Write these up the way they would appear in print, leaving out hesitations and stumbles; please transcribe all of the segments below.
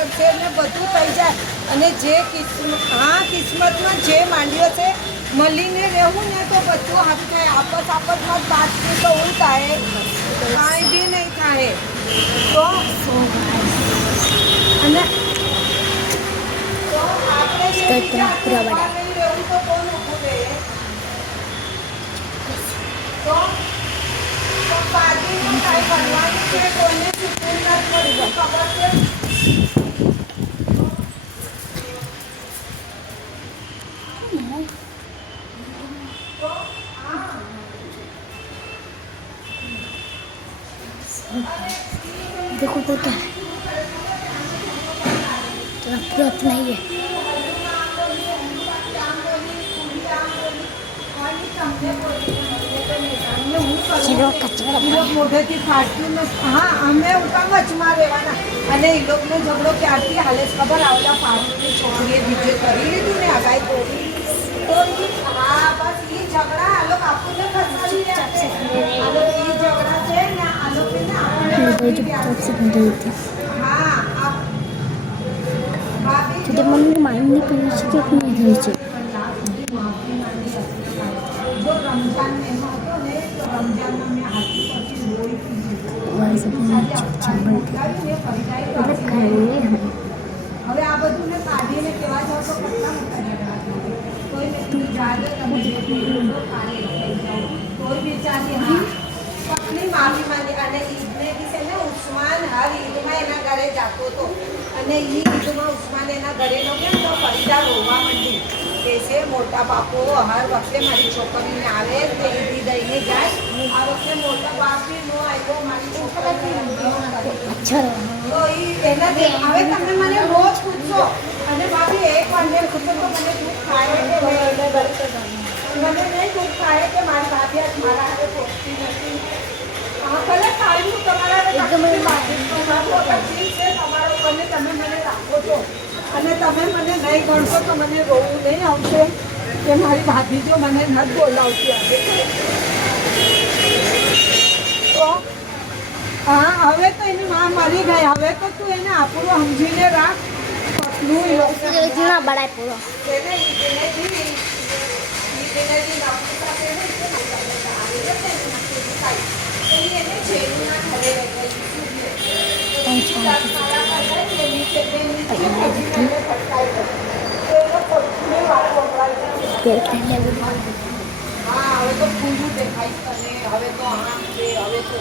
કરશે ને બધું થઈ જાય અને જે કિસ્મતમાં જે માંડ્યો છે મળીને રહેવું ને તો બધું હાથ થાય. આપસમાં જ બાતથી તો હું થાય કાંઈ બી નહીં થાય. તો અને તો આપણે રહેવું તો કોણ ઊભું રહે? તો બાજુમાં કાંઈ કરવાનું છે કોઈને સુકૂન નથી મળ્યું ખબર છે. देखो तो क्या है, पूरा अपना ही है. મોઢેથી ફાટતું નથી. હા અમે ઉતા વચમાં રહેવાના અને એ લોકોનો ઝઘડો ક્યારથી હાલે ખબર આવતા ફાટની છોકરીએ બીજે કરી લીધું ને આગાઈ તોડી તો હા બસ એ ઝઘડા આ લોકો આપણને ફસાવી રહ્યા છે. આ લોકો એ ઝઘડા છે ને આ લોકોને હા jadi mana main ni punya sikit ni je. જો રમજાન મહિનો હતો ને તો રમજાનમાં મેં હાથી પછી લોહી પીધી. Wah sebenarnya હવે આ બધું ને કાઢીને કહેવા જાવ તો કેટલા મોટા ઝઘડા થાય. કોઈ તું જાજો તમે કોઈ બિચારી હા પત્ની માફી માંગી અને ઈદને છે ને ઉસ્માન હર ઈદમાં એના ઘરે જતો હતો અને એ ઈદમાં ઉસ્માન એના ઘરે નો કેમ તો ફરીદા રોવા માંડી કે છે મોટા બાપો હર વખતે મારી છોકરીને આવે તે ઈદી દઈને જાય. આ વખતે મોટા બાપ બી નો આવ્યો મારી છોકરીને अच्छा તો એના હવે તમે મને રોજ પૂછશો અને ભાભી એક વાંધે પૂછો તો મને દુઃખ થાય કે મને નહીં દુઃખ થાય કે મારી ભાભી આજ મારા હાથે પહોંચતી નથી. હા ભલે કાઢ્યું તમારા ઠીક છે તમારો મને તમે મને રાખો છો અને તમે મને નહીં ગણશો તો મને રોવું નહીં આવશે કે મારી ભાભી જો મને નથી બોલાવતી આવે તો હા હવે તો એની માં મરી ગઈ. હવે તો તું એને આપણું સમજીને રાખ. પતલું इतना बड़ा है पूरा. એને ઈદને દી આપણી સાથે એને છેડુના ઘરે હા હવે તો પૂરું દેખાય તને. હવે તો આમ છે હવે તો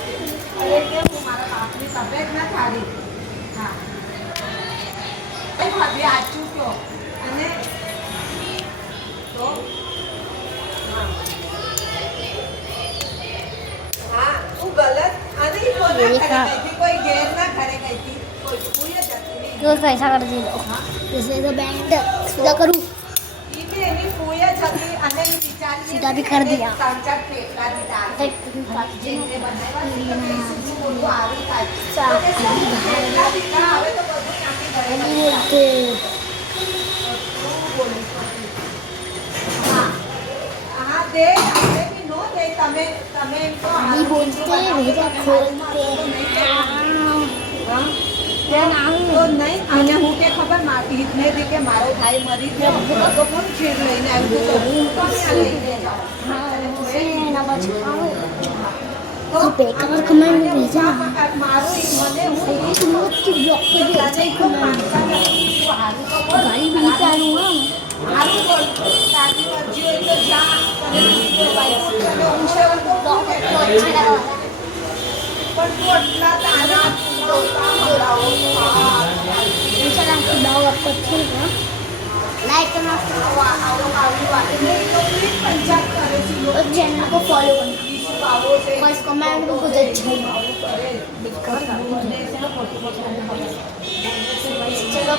અરે કેવું મારા બાપની તબિયત ના સારી. હા ભાભી આચું કહો અને તો હા તું ગલત અને કોઈ ઘેર ના ઘરે ગઈ હતી કોઈ જતી નહીં. तो ऐसा कर दे दो जैसे तो बैंड सीधा करूँ એની ફૂય જ હતી અને એ વિચારી सीधा भी कर दिया. ત્રણ ચાર ફેફડા દીધા જેને બનાવ્યા બોલવું આવી થાય હવે તો બધું નાખી बोलते હા દે આપણે બી નો દે તમે તમે એમ તો नहीं बोलते भेजा खोलते તો નહીં અને હું કે ખબર ઈદને દી કે મારો ભાઈ મરી ગયો તો કોણ ખીર લઈને આવ્યું તો હું પણ ત્યાં લઈને જાઉં. તો बेकार कमेंट भेजा મારું મને હું ब्लॉक कर दिया સારું તો गाड़ी भी निकालूँ સારું બોલ તારી મરજી હોય તો જા તને હું સેવન તો तो अच्छा लगा પણ તું આટલા તારા બોલાવો इंशाल्लाह आपको दाव आपको अच्छा लगा लाइक करना પંચાયત કરે છે और चैनल को फॉलो करना આવો છે बस कमेंट में कुछ अच्छा ही કરે चलो